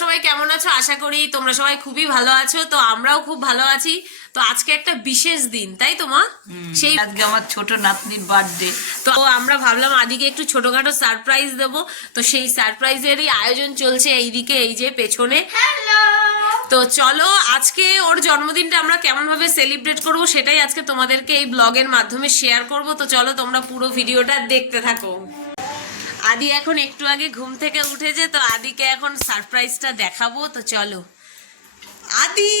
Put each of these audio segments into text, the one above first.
সবাই কেমন আছো? আশা করি তোমরা সবাই খুবই ভালো আছো। তো আমরাও খুব ভালো আছি। তো আজকে একটা বিশেষ দিন, তাই তো মা? সেই আজকে আমার ছোট নাতনির বার্থডে। তো আমরা ভাবলাম আদিকে একটু ছোটখাটো সারপ্রাইজ দেবো। তো সেই সারপ্রাইজেরই আয়োজন চলছে এইদিকে, এই যে পেছনে। তো চলো আজকে ওর জন্মদিনটা আমরা কেমন ভাবে সেলিব্রেট করব সেটাই আজকে তোমাদেরকে এই ব্লগের মাধ্যমে শেয়ার করব। তো চলো তোমরা পুরো ভিডিওটা দেখতে থাকো। আদি এখন একটু আগে ঘুম থেকে উঠেছে, তো আদিকে এখন সারপ্রাইজটা দেখাবো। তো চলো আদি,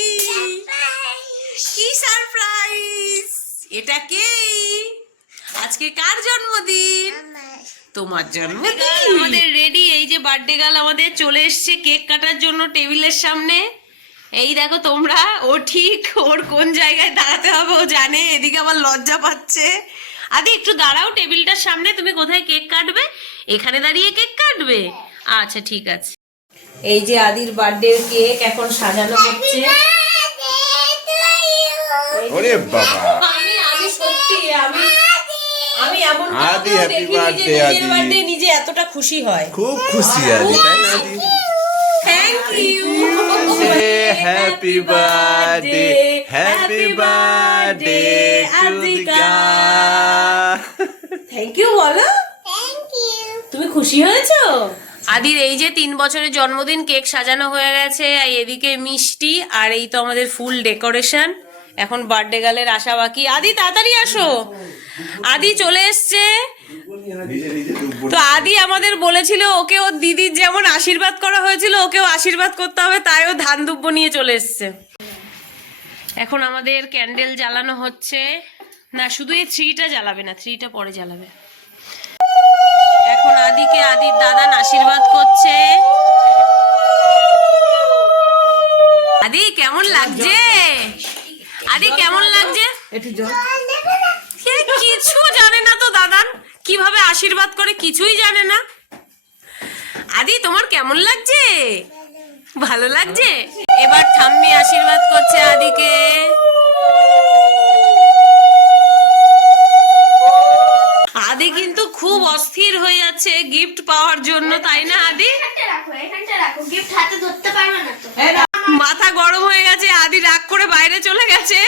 কি সারপ্রাইজ এটা? কি আজকে কার জন্মদিন? তোমার জন্মদিন। আমাদের রেডি, এই যে বার্থডে গার্ল আমাদের চলে এসেছে কেক কাটার জন্য টেবিলের সামনে। এই দেখো তোমরা, ও ঠিক ওর কোন জায়গায় দাঁড়াতে হবে ও জানে। এদিকে আবার লজ্জা পাচ্ছে। আদি একটু দাঁড়াও টেবিলটার সামনে। তুমি কোথায় কেক কাটবে? এখানে দাঁড়িয়ে কেক কাটবে? আচ্ছা ঠিক আছে। এই যে আদির বার্থডে কেক এখন সাজানো হচ্ছে। ওরে বাবা, আমি সত্যি আমি এমন আদি হ্যাপি বার্থডে। আদি নিজে এতটা খুশি হয়। খুব খুশি আদি, তাই না Adi? Thank you. Happy birthday, happy birthday Adika. Thank you বলো। তুমি খুশি হয়েছো? আদির এই যে 3 বছরের জন্মদিন, কেক সাজানো হয়ে গেছে, আর এদিকে মিষ্টি, আর এই তো আমাদের ফুল ডেকোরেশন। এখন বার্থডে গার্লের আসা বাকি। আদি তাড়াতাড়ি আসো। আদি চলে এসছে। তো আদি আমাদের বলেছিল ওকে ওর দিদির যেমন আশীর্বাদ করা হয়েছিল ওকেও আশীর্বাদ করতে হবে, তাই ও ধান দুব্য নিয়ে চলে এসছে। এখন আমাদের ক্যান্ডেল জ্বালানো হচ্ছে। না, শুধু এই 3টা জ্বালাবে না, 3টা পরে জ্বালাবে। এখন আদিকে আদির দাদান আশীর্বাদ করছে। আদি কেমন লাগছে? আদি কেমন লাগছে? কিছু জানে না তো দাদান, কিভাবে আশীর্বাদ করে কিছুই জানে না। আদি তোমার কেমন লাগছে? ভালো লাগছে। এবার ঠাম্মি আশীর্বাদ করছে আদিকে। আদি কিন্তু খুব অস্থির হয়ে যাচ্ছে গিফট পাওয়ার জন্য, তাই না আদি? মাথা গরম হয়ে গেছে, আদি রাগ করে বাইরে চলে গেছে।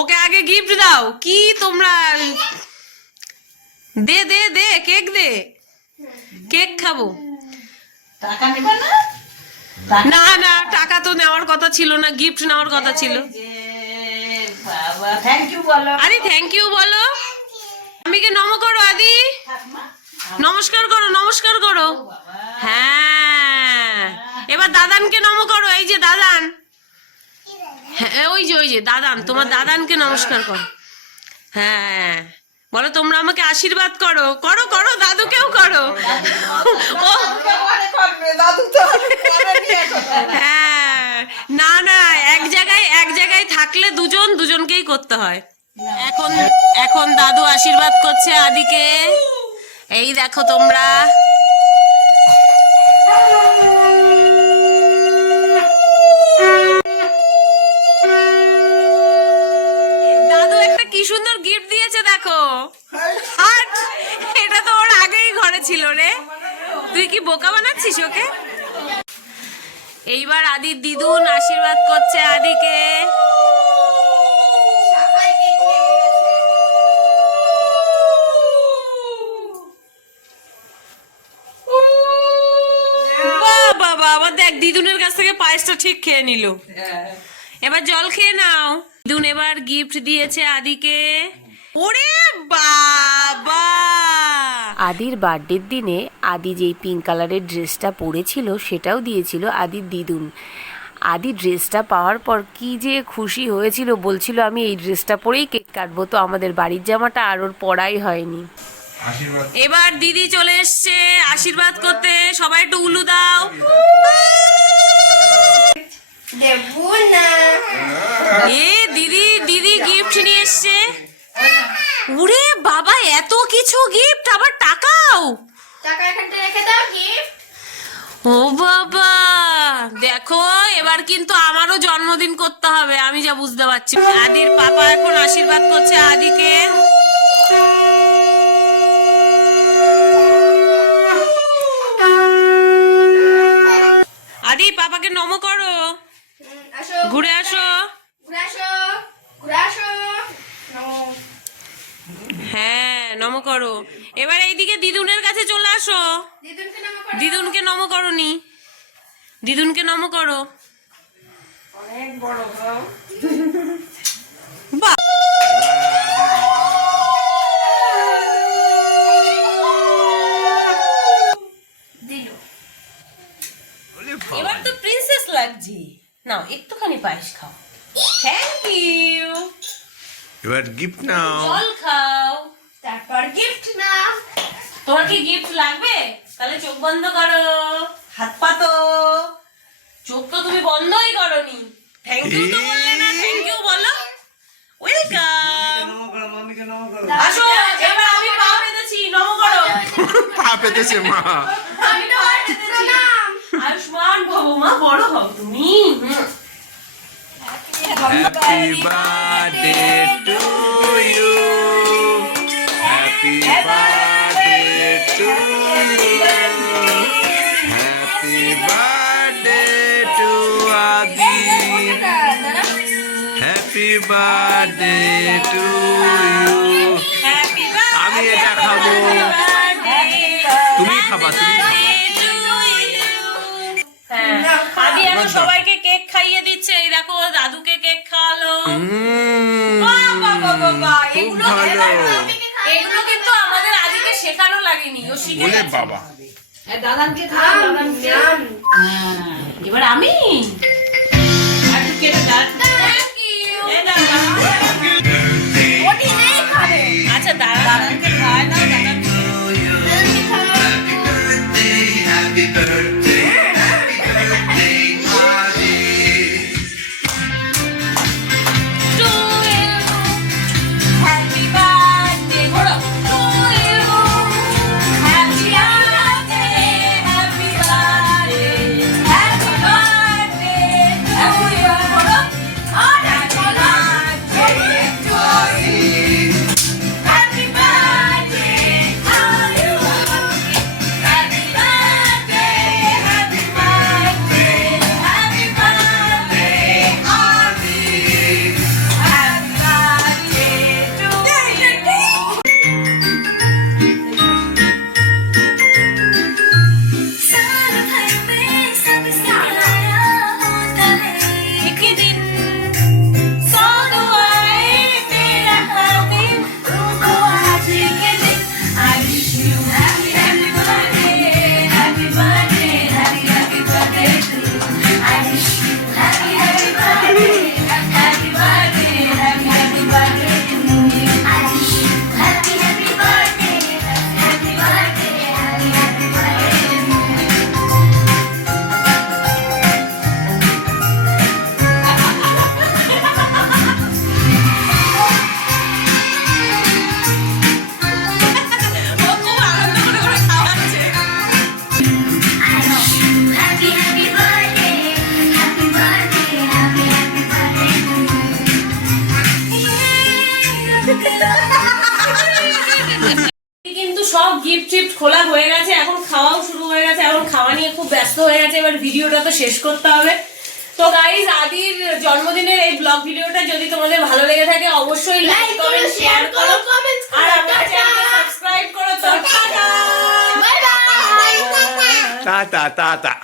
ওকে আগে গিফট দাও। কি তোমরা, দে দে দে, কেক দে, কেক খাবো। টাকা নেবে না? না না, টাকা তো নেওয়ার কথা ছিল না, গিফট নেওয়ার কথা ছিল। বাবা থ্যাংক ইউ বলো। আদি থ্যাংক ইউ বলো। আমিকে নম করো আদি, নমস্কার করো, নমস্কার করো। হ্যাঁ, এবার দাদানকে নম করো। এই যে দাদান, হ্যাঁ ওই যে দাদান, তোমার দাদানকে নমস্কার করো। হ্যাঁ বলো তোমরা আমাকে আশীর্বাদ করো। করো করো, দাদুকেও করো। ও হ্যাঁ, না না, এক জায়গায় থাকলে দুজনকেই করতে হয়। এখন দাদু আশীর্বাদ করছে আদিকে। এই দেখো তোমরা, দাদু একটা কি সুন্দর গিফট দিয়েছে দেখো। হাট, এটা তো ওর আগেই ঘরে ছিল রে। তুই কি বোকা বানাচ্ছিস ওকে? এইবার আদির দিদুন আশীর্বাদ করছে আদিকে। বাবা আবার দেখ, দিদুনের কাছ থেকে পায়েসটা ঠিক খেয়ে নিল। এবার জল খেয়ে নাও। দিদুন এবার গিফট দিয়েছে আদিকে। ওরে বাবা, আদির বার্থডের দিনে আদি যেই পিঙ্ক কালারের ড্রেসটা পরেছিল সেটাও দিয়েছিল আদির দিদুন। আদি ড্রেসটা পাওয়ার পর কি যে খুশি হয়েছিল, বলছিল আমি এই ড্রেসটা পরেই কেক কাটবো। তো আমাদের বাড়ির জামাটা আর ওর পরাই হয়নি। এবার দিদি চলে এসছে আশীর্বাদ করতে। সবাই একটু উলু দাও। এ দিদি গিফট নিয়ে এসছে। ওরে বাবা, এত কিছু গিফট, আবার টাকাও। ও বাবা, দেখো এবার কিন্তু আমারও জন্মদিন করতে হবে, আমি যা বুঝতে পারছি। আদির পাপা এখন আশীর্বাদ করছে আদিকে। আদি পাপা হ্যাঁ নম করো। এবার এইদিকে দিদুনের কাছে চলে আসো। দিদুনকে নম করনি, দিদুনকে নম করো। অনেক বড় গো। বাহ, এবার তো প্রিন্সেস লাগছি। নাও একটুখানি পায়েস খাও। Thank you. এবার গিফট নাও। জল খাও। তারপর গিফট নাও। তোমার কি গিফট লাগবে? তাহলে চোখ বন্ধ করো, হাত পাতো। চোখ তো তুমি বন্ধই করনি। থ্যাংক ইউ তো বললে না, থ্যাংক ইউ বলো। ওয়েলকাম। আসো, এবার আমি পা পেতেছি, নম করো। পা পেতেছে মা। আমি তো পেতেছি। আয়ুষ্মান ভব, মা বড় হও তুমি। Happy birthday to you, happy birthday to you, happy birthday to Adi, happy birthday to you. আমি এটা খাবো, তুমি খাবা, তুমি খাবা। হ্যাঁ, আদি এখন সবাইকে কেক খাইয়ে দিচ্ছে। এই দেখো দাদুকে কেক খাওয়ালো। বাবা বাবা বাবা, খুব এগুলো ভালো। এগুলো কিন্তু আমাদের আদিকে শেখানো লাগেনি, ও শিখে বলে গেছে। বাবা দাদানকে খাও, দাদানকে। এবার আমি আর একটু কেটে দাও। Thank you. এই দাদা। ওটি নেই খাবে। আচ্ছা দাঁড়া, দাদানকে খায় না, দাদানকে। to you. Happy birthday, hold up. To you. Happy birthday, happy birthday, happy birthday to you. Hold up. Happy birthday to you. Happy birthday to you. Happy birthday, happy birthday, happy birthday, Auntie. Happy birthday to you. साल भर में सबसे आया होता है एक दिन सौ दुआएं तेरा हामिद तुमको आज के दिन I wish you happy happy birthday, happy birthday, happy happy birthday to you. I wish you happy happy birthday, Happy birthday, happy happy birthday to you. I wish you happy happy birthday, happy birthday, happy happy birthday. ও খুব আনন্দ করে করে খাওয়াচ্ছে। I wish you happy happy birthday, happy birthday, happy happy birthday to you. কিন্তু সব gift টিফট খোলা হয়ে গেছে, এখন খাওয়াও শুরু হয়ে গেছে। এখন খাওয়া নিয়ে খুব ব্যস্ত হয়ে গেছে, এবার ভিডিওটা তো শেষ করতে হবে। তো গাইজ, আদির জন্মদিনের এই ব্লগ ভিডিওটা যদি তোমাদের ভালো লেগে থাকে অবশ্যই লাইক করো, শেয়ার করো, আর আমার চ্যানেলকে সাবস্ক্রাইব করো। তো টাটা। Tata tata